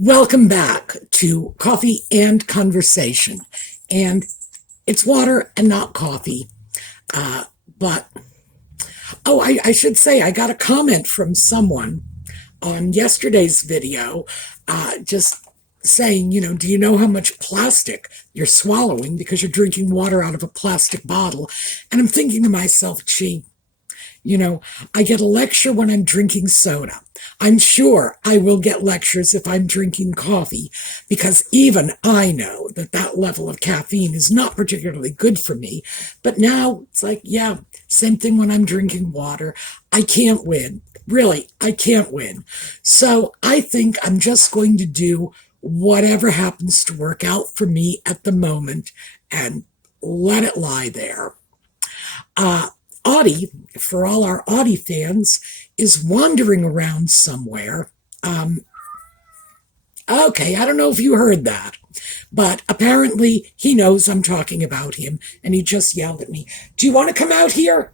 Welcome back to Coffee and Conversation. And it's water and not coffee. I should say I got a comment from someone on yesterday's video just saying, do you know how much plastic you're swallowing because you're drinking water out of a plastic bottle? And I'm thinking to myself, gee, I get a lecture when I'm drinking soda. I'm sure I will get lectures if I'm drinking coffee, because even I know that level of caffeine is not particularly good for me. But now it's like, yeah, same thing when I'm drinking water. I can't win. Really, I can't win. So I think I'm just going to do whatever happens to work out for me at the moment and let it lie there. Audie, for all our Audie fans, is wandering around somewhere. Okay, I don't know if you heard that, but apparently he knows I'm talking about him, and he just yelled at me, "Do you want to come out here?"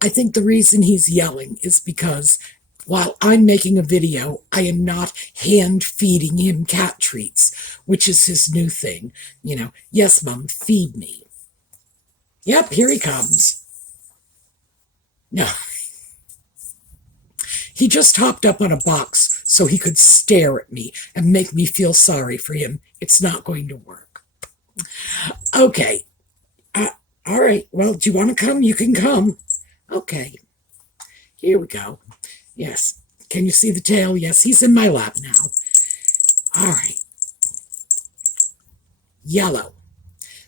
I think the reason he's yelling is because while I'm making a video, I am not hand feeding him cat treats, which is his new thing. Yes, Mom, feed me. Yep, here he comes. No. He just hopped up on a box so he could stare at me and make me feel sorry for him. It's not going to work. Okay. All right. Well, do you want to come? You can come. Okay. Here we go. Yes. Can you see the tail? Yes, he's in my lap now. All right. Yellow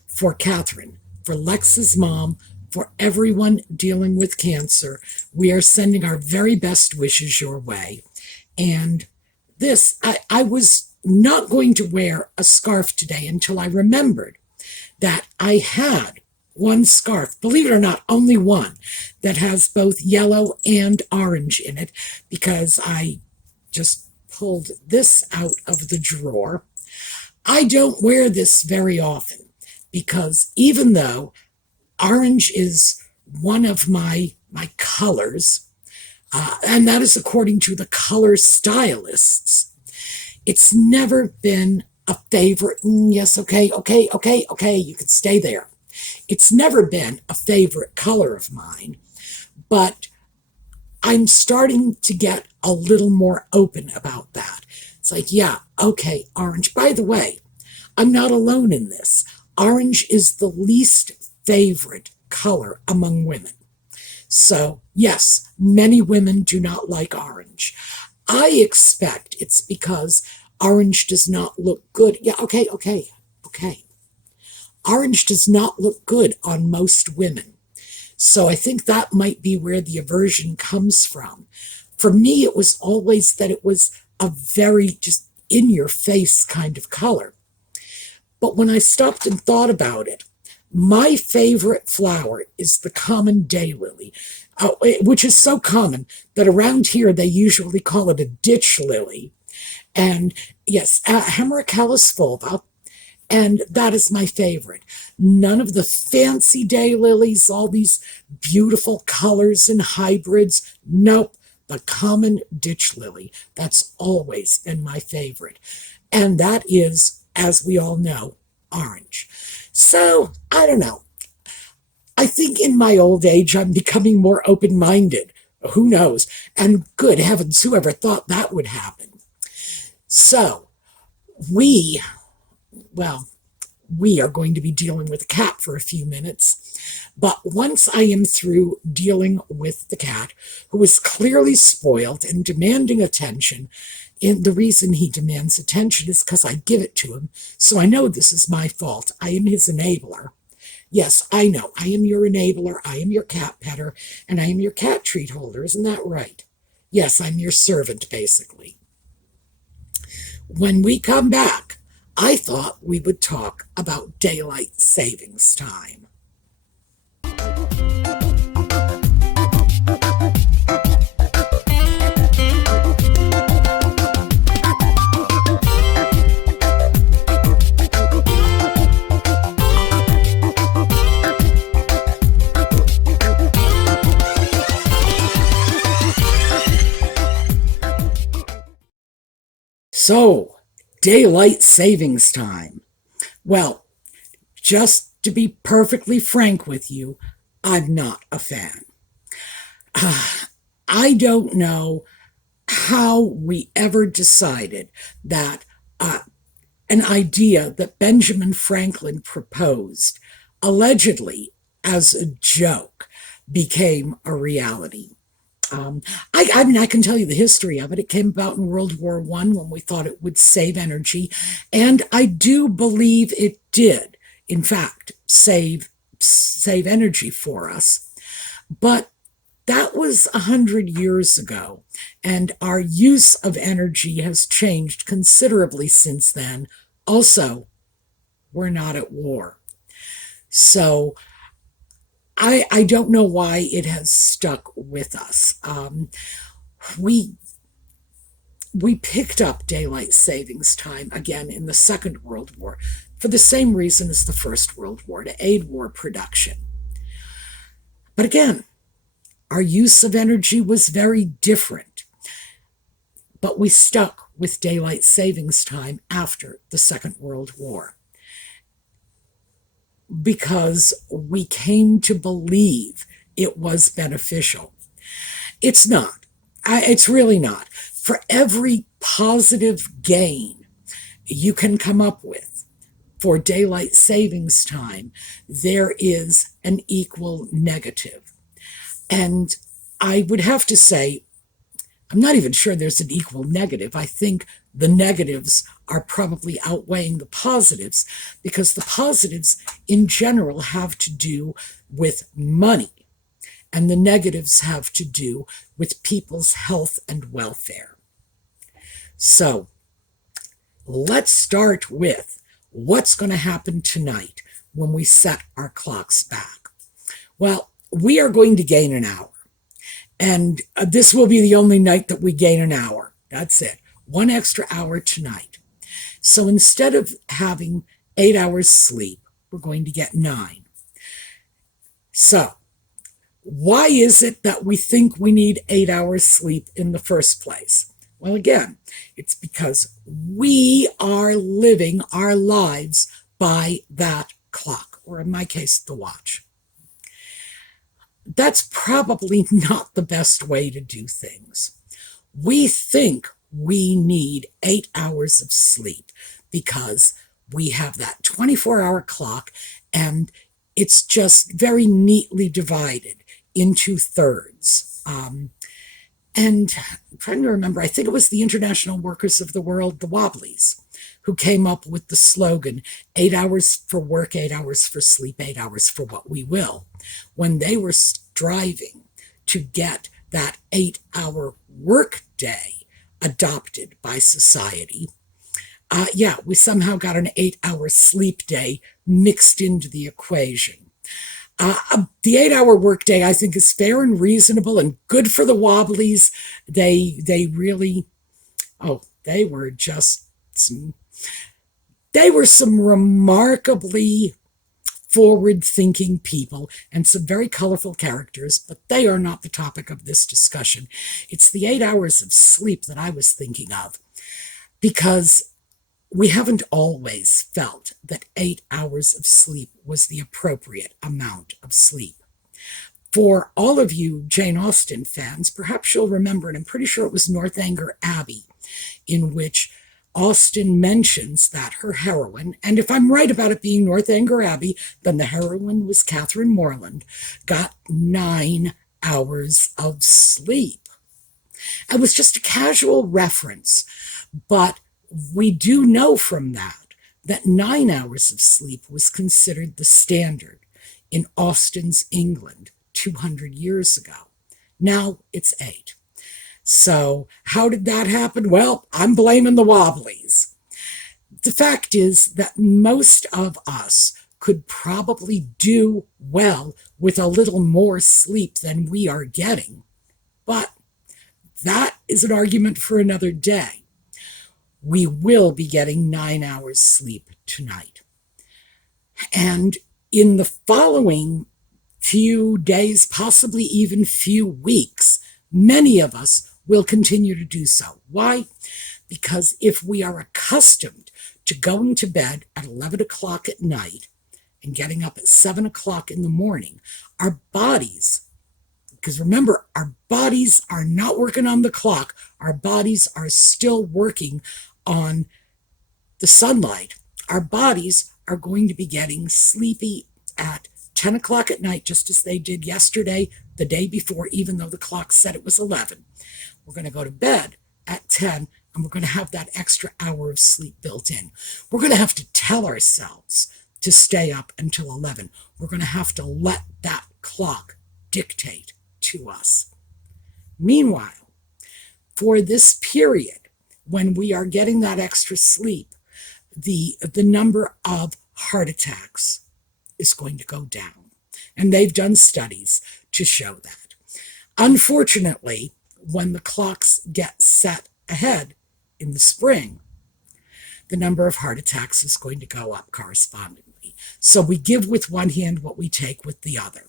for Catherine, for Lex's mom, for everyone dealing with cancer. We are sending our very best wishes your way. And this, I was not going to wear a scarf today until I remembered that I had one scarf, believe it or not, only one, that has both yellow and orange in it, because I just pulled this out of the drawer. I don't wear this very often because even though orange is one of my colors, and that is according to the color stylists, it's never been a favorite. Yes, okay, you can stay there. It's never been a favorite color of mine, but I'm starting to get a little more open about that. It's like, yeah, okay, orange. By the way, I'm not alone in this. Orange is the least favorite color among women. So, yes, many women do not like orange. I expect it's because orange does not look good. Yeah, okay. Orange does not look good on most women. So I think that might be where the aversion comes from. For me, it was always that it was a very just in-your-face kind of color. But when I stopped and thought about it, my favorite flower is the common daylily, which is so common that around here they usually call it a ditch lily. And yes, Hemerocallis fulva, and that is my favorite. None of the fancy daylilies, all these beautiful colors and hybrids. Nope, the common ditch lily. That's always been my favorite. And that is, as we all know, orange. So, I don't know. I think in my old age, I'm becoming more open-minded. Who knows? And good heavens, whoever thought that would happen? So, we are going to be dealing with the cat for a few minutes. But once I am through dealing with the cat, who is clearly spoiled and demanding attention, and the reason he demands attention is because I give it to him, so I know this is my fault. I am his enabler. Yes, I know. I am your enabler. I am your cat petter, and I am your cat treat holder. Isn't that right? Yes, I'm your servant, basically. When we come back, I thought we would talk about daylight savings time. So, daylight savings time. Well, just to be perfectly frank with you, I'm not a fan. I don't know how we ever decided that an idea that Benjamin Franklin proposed, allegedly as a joke, became a reality. I mean, I can tell you the history of it. It came about in World War I when we thought it would save energy, and I do believe it did, in fact, save energy for us. But that was 100 years ago, and our use of energy has changed considerably since then. Also, we're not at war. So I don't know why it has stuck with us. We picked up daylight savings time again in the Second World War for the same reason as the First World War, to aid war production. But again, our use of energy was very different. But we stuck with daylight savings time after the Second World War because we came to believe it was beneficial. It's not. It's really not. For every positive gain you can come up with for daylight savings time, there is an equal negative. And I would have to say, I'm not even sure there's an equal negative. I think the negatives are probably outweighing the positives, because the positives in general have to do with money, and the negatives have to do with people's health and welfare. So let's start with what's going to happen tonight when we set our clocks back. Well, we are going to gain an hour. And this will be the only night that we gain an hour. That's it. 1 extra hour tonight. So instead of having 8 hours sleep, we're going to get 9. So why is it that we think we need 8 hours sleep in the first place? Well, again, it's because we are living our lives by that clock, or in my case, the watch. That's probably not the best way to do things. We think we need 8 hours of sleep because we have that 24-hour clock, and it's just very neatly divided into thirds. And I'm trying to remember, I think it was the International Workers of the World, the Wobblies, who came up with the slogan, 8 hours for work, 8 hours for sleep, 8 hours for what we will, when they were striving to get that 8-hour work day adopted by society. We somehow got an 8-hour sleep day mixed into the equation. The 8-hour workday, I think, is fair and reasonable and good for the Wobblies. They really, they were some remarkably forward-thinking people and some very colorful characters, but they are not the topic of this discussion. It's the 8 hours of sleep that I was thinking of, because we haven't always felt that 8 hours of sleep was the appropriate amount of sleep. For all of you Jane Austen fans, perhaps you'll remember, and I'm pretty sure it was Northanger Abbey, in which Austen mentions that her heroine, and if I'm right about it being Northanger Abbey, then the heroine was Catherine Morland, got 9 hours of sleep. It was just a casual reference, but we do know from that 9 hours of sleep was considered the standard in Austen's England 200 years ago. Now it's 8. So how did that happen? Well, I'm blaming the Wobblies. The fact is that most of us could probably do well with a little more sleep than we are getting. But that is an argument for another day. We will be getting 9 hours sleep tonight. And in the following few days, possibly even few weeks, many of us will continue to do so. Why? Because if we are accustomed to going to bed at 11 o'clock at night and getting up at 7 o'clock in the morning, our bodies, because remember, our bodies are not working on the clock, our bodies are still working on the sunlight. Our bodies are going to be getting sleepy at 10 o'clock at night, just as they did yesterday, the day before, even though the clock said it was 11. We're going to go to bed at 10, and we're going to have that extra hour of sleep built in. We're going to have to tell ourselves to stay up until 11. We're going to have to let that clock dictate to us. Meanwhile, for this period, when we are getting that extra sleep, the number of heart attacks is going to go down. And they've done studies to show that. Unfortunately, when the clocks get set ahead in the spring, the number of heart attacks is going to go up correspondingly. So we give with one hand what we take with the other.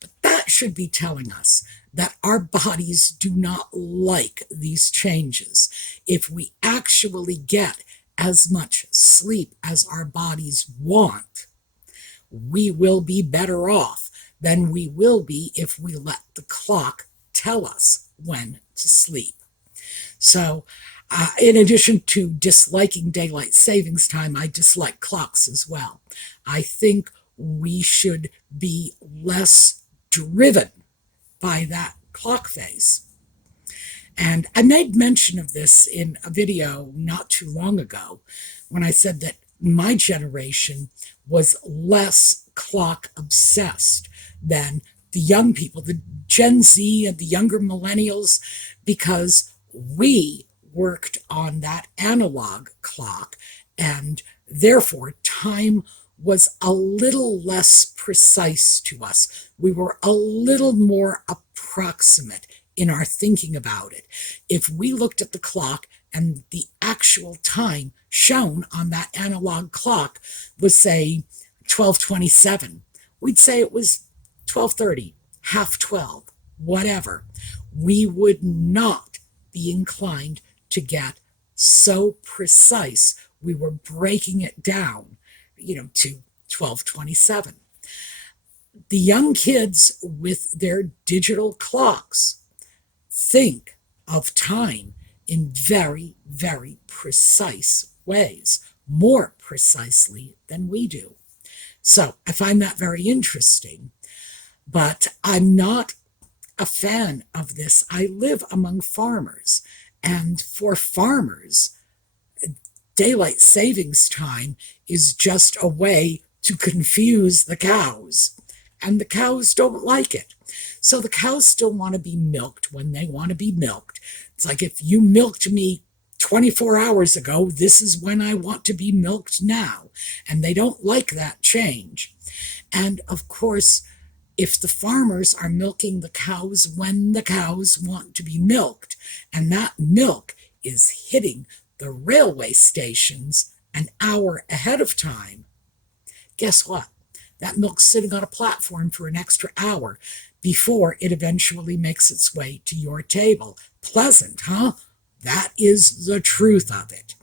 But that should be telling us that our bodies do not like these changes. If we actually get as much sleep as our bodies want, we will be better off than we will be if we let the clock tell us when to sleep. So, in addition to disliking daylight savings time, I dislike clocks as well. I think we should be less driven by that clock face. And I made mention of this in a video not too long ago when I said that my generation was less clock obsessed than the young people, the Gen Z and the younger millennials, because we worked on that analog clock, and therefore time was a little less precise to us. We were a little more approximate in our thinking about it. If we looked at the clock and the actual time shown on that analog clock was, say, 12:27, we'd say it was 12:30, half 12, whatever. We would not be inclined to get so precise. We were breaking it down, to 12:27. The young kids with their digital clocks think of time in very, very precise ways, more precisely than we do. So I find that very interesting, but I'm not a fan of this. I live among farmers, and for farmers, daylight savings time is just a way to confuse the cows, and the cows don't like it. So the cows still want to be milked when they want to be milked. It's like, if you milked me 24 hours ago, this is when I want to be milked now. And they don't like that change. And of course, if the farmers are milking the cows when the cows want to be milked, and that milk is hitting the railway stations an hour ahead of time, guess what? That milk's sitting on a platform for an extra hour before it eventually makes its way to your table. Pleasant, huh? That is the truth of it.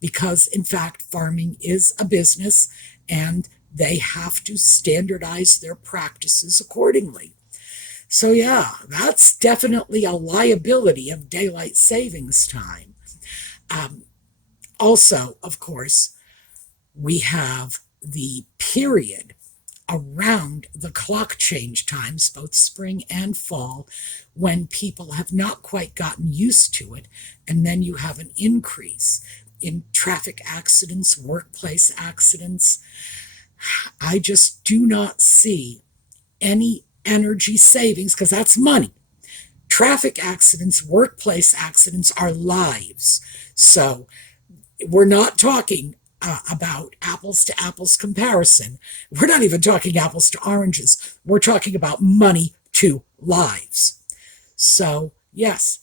Because, in fact, farming is a business, and they have to standardize their practices accordingly. So yeah, that's definitely a liability of daylight savings time. Also, of course, we have the period around the clock change times, both spring and fall, when people have not quite gotten used to it, and then you have an increase in traffic accidents, workplace accidents. I just do not see any energy savings, because that's money. Traffic accidents, workplace accidents are lives. So we're not talking about apples to apples comparison. We're not even talking apples to oranges. We're talking about money to lives. So yes,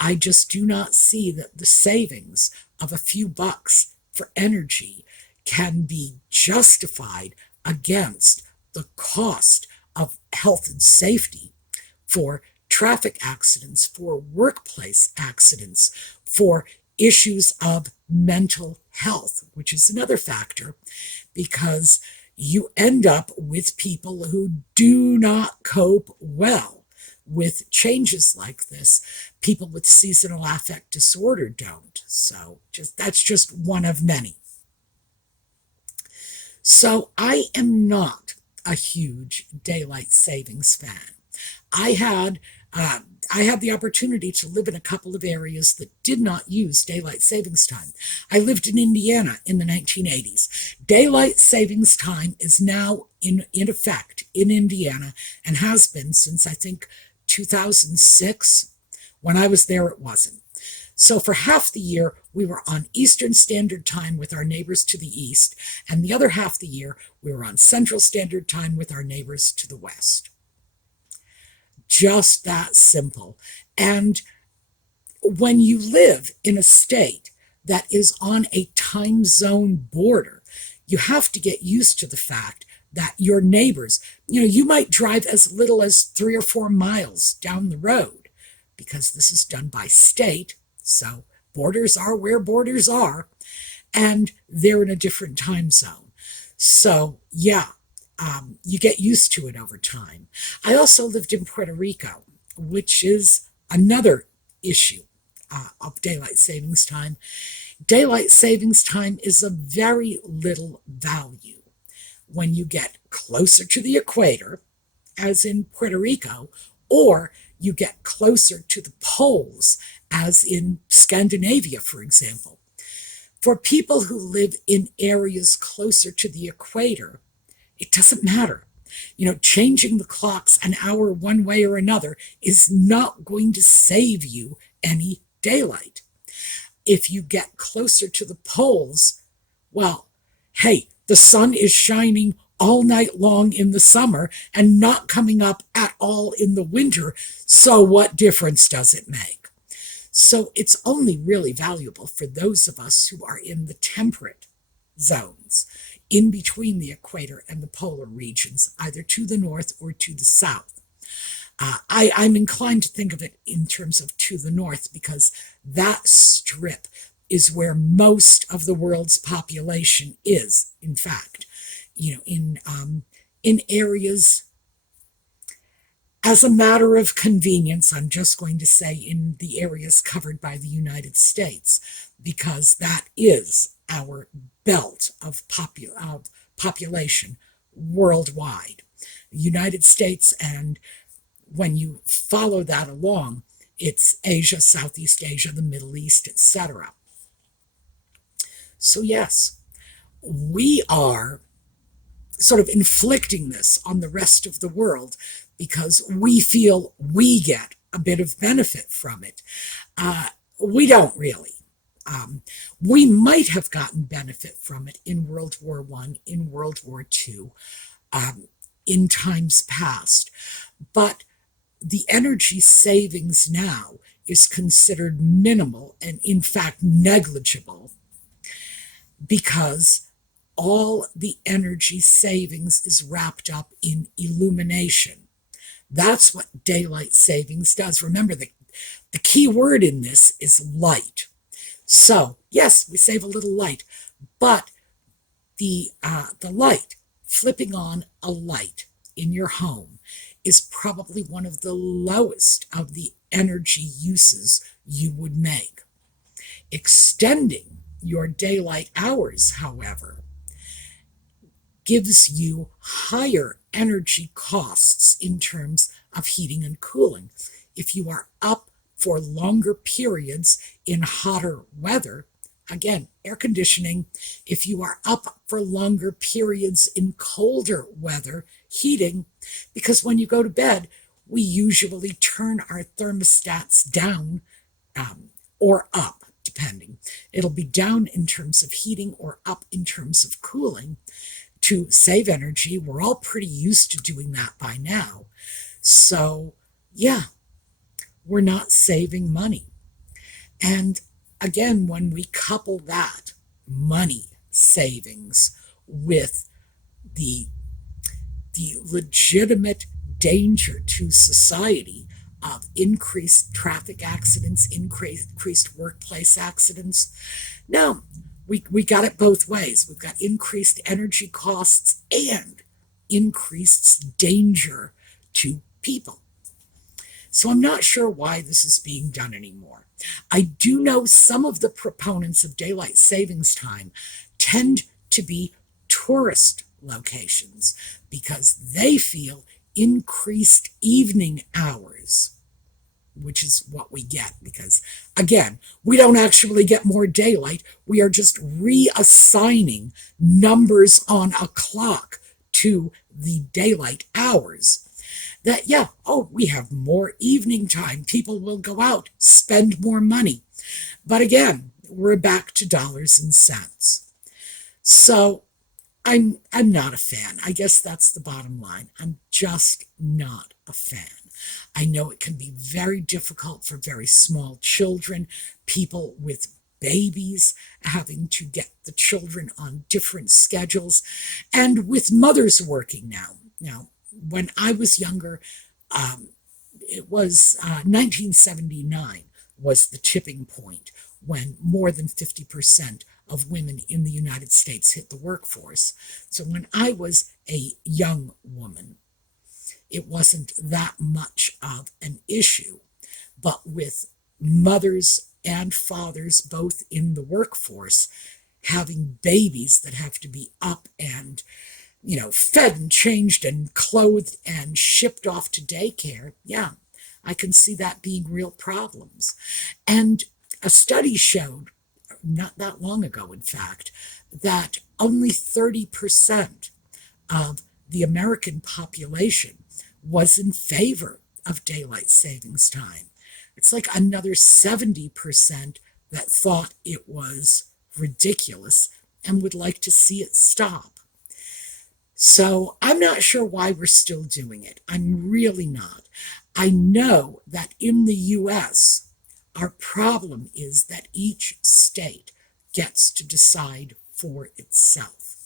I just do not see that the savings of a few bucks for energy can be justified against the cost of health and safety for traffic accidents, for workplace accidents, for issues of mental health, which is another factor, because you end up with people who do not cope well with changes like this. People with seasonal affect disorder don't. So that's just one of many. So I am not a huge daylight savings fan. I had the opportunity to live in a couple of areas that did not use daylight savings time. I lived in Indiana in the 1980s. Daylight savings time is now in effect in Indiana and has been since, I think, 2006. When I was there, it wasn't. So for half the year, we were on Eastern Standard Time with our neighbors to the east, and the other half the year, we were on Central Standard Time with our neighbors to the west. Just that simple. And when you live in a state that is on a time zone border, you have to get used to the fact that your neighbors, you might drive as little as 3 or 4 miles down the road, because this is done by state. So borders are where borders are, and they're in a different time zone. So yeah, you get used to it over time. I also lived in Puerto Rico, which is another issue of daylight savings time. Daylight savings time is of very little value when you get closer to the equator, as in Puerto Rico, or you get closer to the poles, as in Scandinavia, for example. For people who live in areas closer to the equator, it doesn't matter. Changing the clocks an hour one way or another is not going to save you any daylight. If you get closer to the poles, well, hey, the sun is shining all night long in the summer and not coming up at all in the winter, so what difference does it make? So it's only really valuable for those of us who are in the temperate zones, in between the equator and the polar regions, either to the north or to the south. I'm inclined to think of it in terms of to the north, because that strip is where most of the world's population is, in fact. In areas, as a matter of convenience, I'm just going to say in the areas covered by the United States, because that is our belt of population worldwide. The United States, and when you follow that along, it's Asia, Southeast Asia, the Middle East, etc. So yes, we are sort of inflicting this on the rest of the world because we feel we get a bit of benefit from it. We don't really. We might have gotten benefit from it in World War I, in World War II, in times past. But the energy savings now is considered minimal and, in fact, negligible, because all the energy savings is wrapped up in illumination. That's what daylight savings does. Remember, the key word in this is light. So, yes, we save a little light, but the light, flipping on a light in your home, is probably one of the lowest of the energy uses you would make. Extending your daylight hours, however, gives you higher energy costs in terms of heating and cooling. If you are up for longer periods in hotter weather, again, air conditioning. If you are up for longer periods in colder weather, heating, because when you go to bed, we usually turn our thermostats down or up, depending. It'll be down in terms of heating or up in terms of cooling to save energy. We're all pretty used to doing that by now. So, yeah, we're not saving money. And again, when we couple that money savings with the legitimate danger to society of increased traffic accidents, increased workplace accidents. No, we got it both ways. We've got increased energy costs and increased danger to people. So I'm not sure why this is being done anymore. I do know some of the proponents of daylight savings time tend to be tourist locations because they feel increased evening hours, which is what we get because, again, we don't actually get more daylight. We are just reassigning numbers on a clock to the daylight hours. That, yeah, oh, we have more evening time. People will go out, spend more money. But again, we're back to dollars and cents. So I'm not a fan. I guess that's the bottom line. I'm just not a fan. I know it can be very difficult for very small children, people with babies, having to get the children on different schedules, and with mothers working now. Now, when I was younger, it was 1979 was the tipping point when more than 50% of women in the United States hit the workforce. So when I was a young woman, it wasn't that much of an issue. But with mothers and fathers both in the workforce, having babies that have to be up and fed and changed and clothed and shipped off to daycare, yeah, I can see that being real problems. And a study showed, not that long ago, in fact, that only 30% of the American population was in favor of daylight savings time. It's like another 70% that thought it was ridiculous and would like to see it stop. So I'm not sure why we're still doing it. I'm really not. I know that in the US, our problem is that each state gets to decide for itself.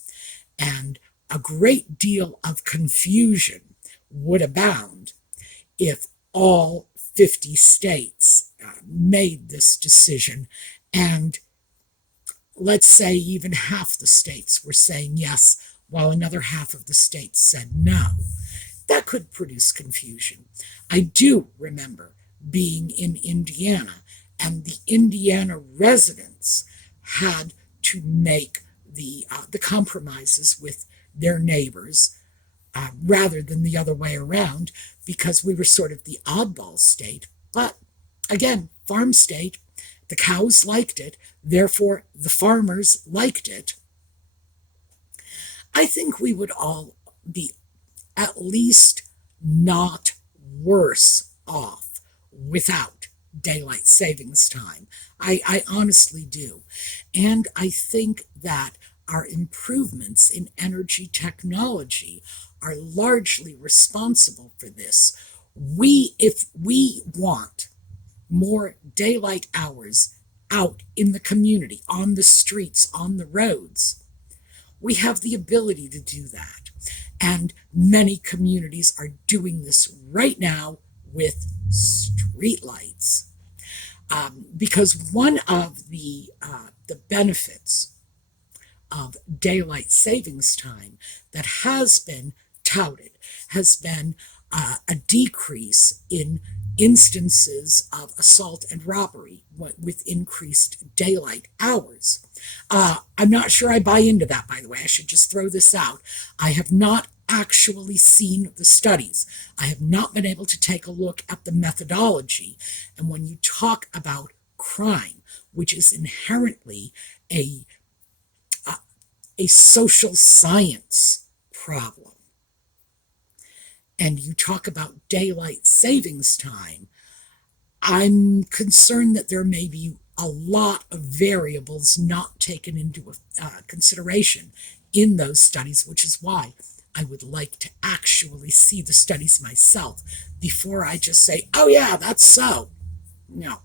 And a great deal of confusion would abound if all 50 states made this decision, and let's say even half the states were saying yes, while another half of the states said no. That could produce confusion. I do remember being in Indiana, and the Indiana residents had to make the compromises with their neighbors rather than the other way around, because we were sort of the oddball state. But again, farm state, the cows liked it, therefore the farmers liked it. I think we would all be at least not worse off without daylight savings time. I honestly do. And I think that our improvements in energy technology are largely responsible for this. If we want more daylight hours out in the community, on the streets, on the roads, we have the ability to do that. And many communities are doing this right now with streetlights. Because one of the benefits of daylight savings time that has been touted has been a decrease in instances of assault and robbery with increased daylight hours. I'm not sure I buy into that, by the way. I should just throw this out. I have not actually seen the studies. I have not been able to take a look at the methodology. And when you talk about crime, which is inherently a social science problem, and you talk about daylight savings time, I'm concerned that there may be a lot of variables not taken into consideration in those studies, which is why I would like to actually see the studies myself before I just say, oh yeah, that's so. No.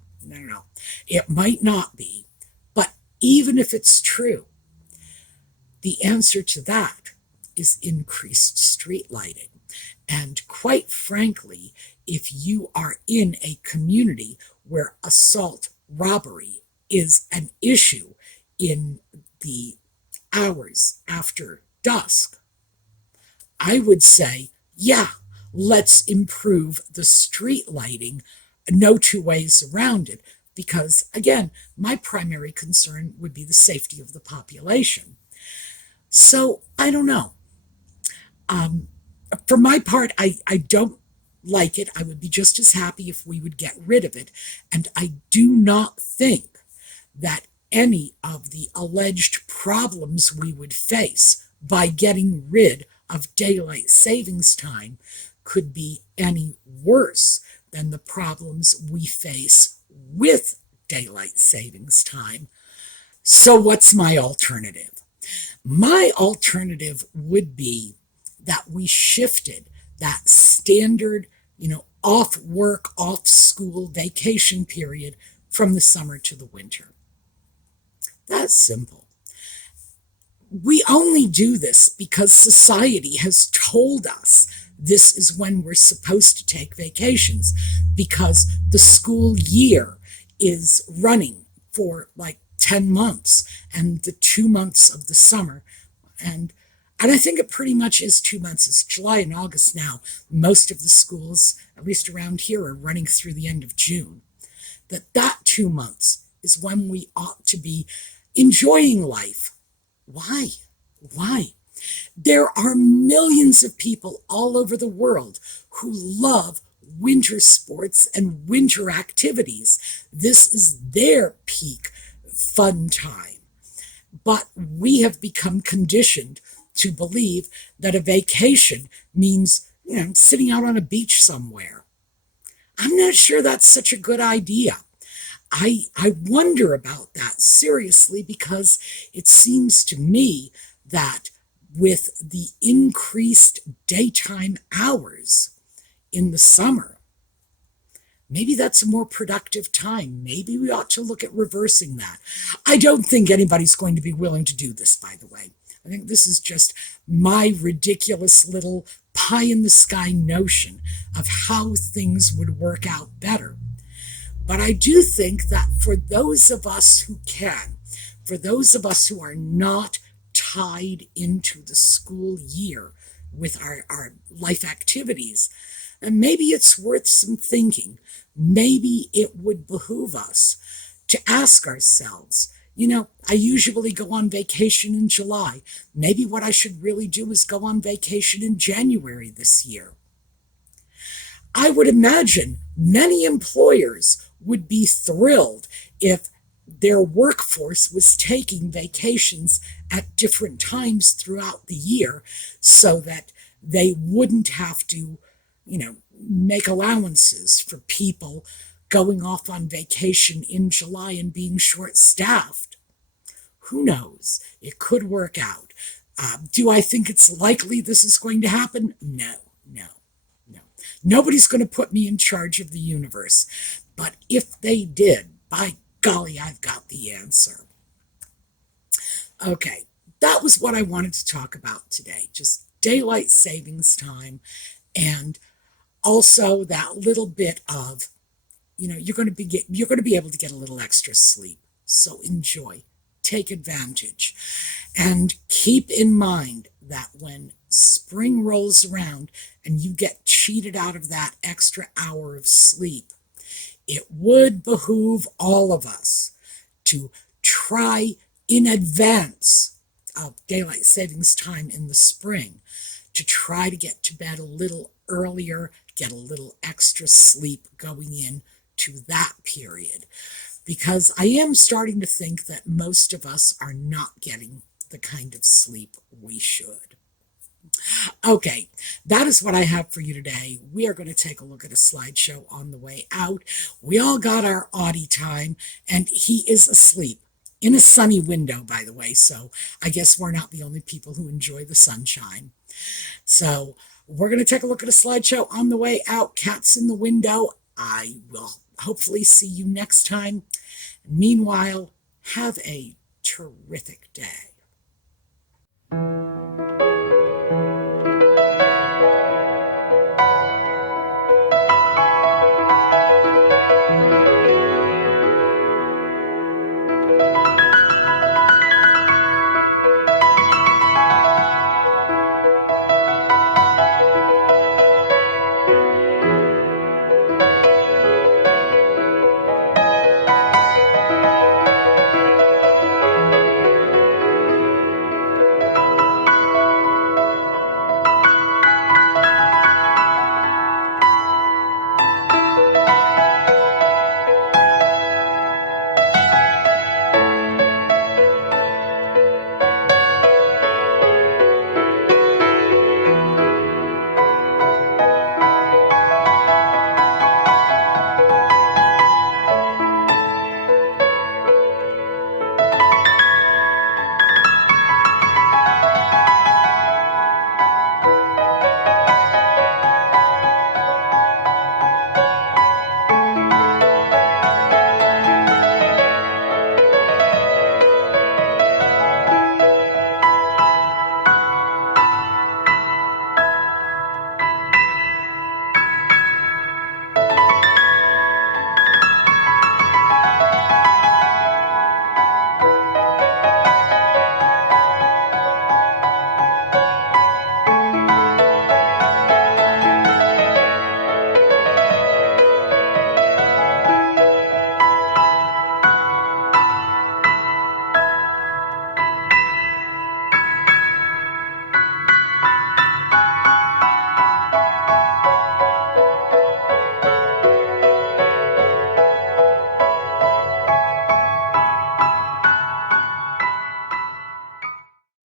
It might not be, but even if it's true, the answer to that is increased street lighting. And quite frankly, if you are in a community where assault, robbery is an issue in the hours after dusk, I would say, yeah, let's improve the street lighting. No two ways around it. Because, again, my primary concern would be the safety of the population. So, I don't know. Um, for my part, I don't like it. I would be just as happy if we would get rid of it. And I do not think that any of the alleged problems we would face by getting rid of daylight savings time could be any worse than the problems we face with daylight savings time. So, what's my alternative? My alternative would be that we shifted that standard, off work, off school vacation period from the summer to the winter. That's simple. We only do this because society has told us this is when we're supposed to take vacations, because the school year is running for like 10 months and the 2 months of the summer. And I think it pretty much is 2 months. It's July and August now. Most of the schools, at least around here, are running through the end of June. That 2 months is when we ought to be enjoying life. Why? Why? There are millions of people all over the world who love winter sports and winter activities. This is their peak fun time. But we have become conditioned to believe that a vacation means, sitting out on a beach somewhere. I'm not sure that's such a good idea. I wonder about that seriously, because it seems to me that with the increased daytime hours in the summer, maybe that's a more productive time. Maybe we ought to look at reversing that. I don't think anybody's going to be willing to do this, by the way. I think this is just my ridiculous little pie in the sky notion of how things would work out better. But I do think that for those of us who can, for those of us who are not tied into the school year with our life activities, and maybe it's worth some thinking. Maybe it would behoove us to ask ourselves, I usually go on vacation in July. Maybe what I should really do is go on vacation in January this year. I would imagine many employers would be thrilled if their workforce was taking vacations at different times throughout the year, so that they wouldn't have to, make allowances for people going off on vacation in July and being short-staffed. Who knows? It could work out. Do I think it's likely this is going to happen? No, no, no. Nobody's going to put me in charge of the universe. But if they did, by golly, I've got the answer. Okay, that was what I wanted to talk about today. Just daylight savings time, and also that little bit of, you're going to be able to get a little extra sleep. So enjoy, take advantage, and keep in mind that when spring rolls around and you get cheated out of that extra hour of sleep, it would behoove all of us to try in advance of daylight savings time in the spring to try to get to bed a little earlier, get a little extra sleep going in to that period. Because I am starting to think that most of us are not getting the kind of sleep we should. Okay, that is what I have for you today. We are going to take a look at a slideshow on the way out. We all got our Audie time, and he is asleep in a sunny window, by the way, so I guess we're not the only people who enjoy the sunshine. So we're going to take a look at a slideshow on the way out. Cats in the window. I will hopefully see you next time. Meanwhile, have a terrific day.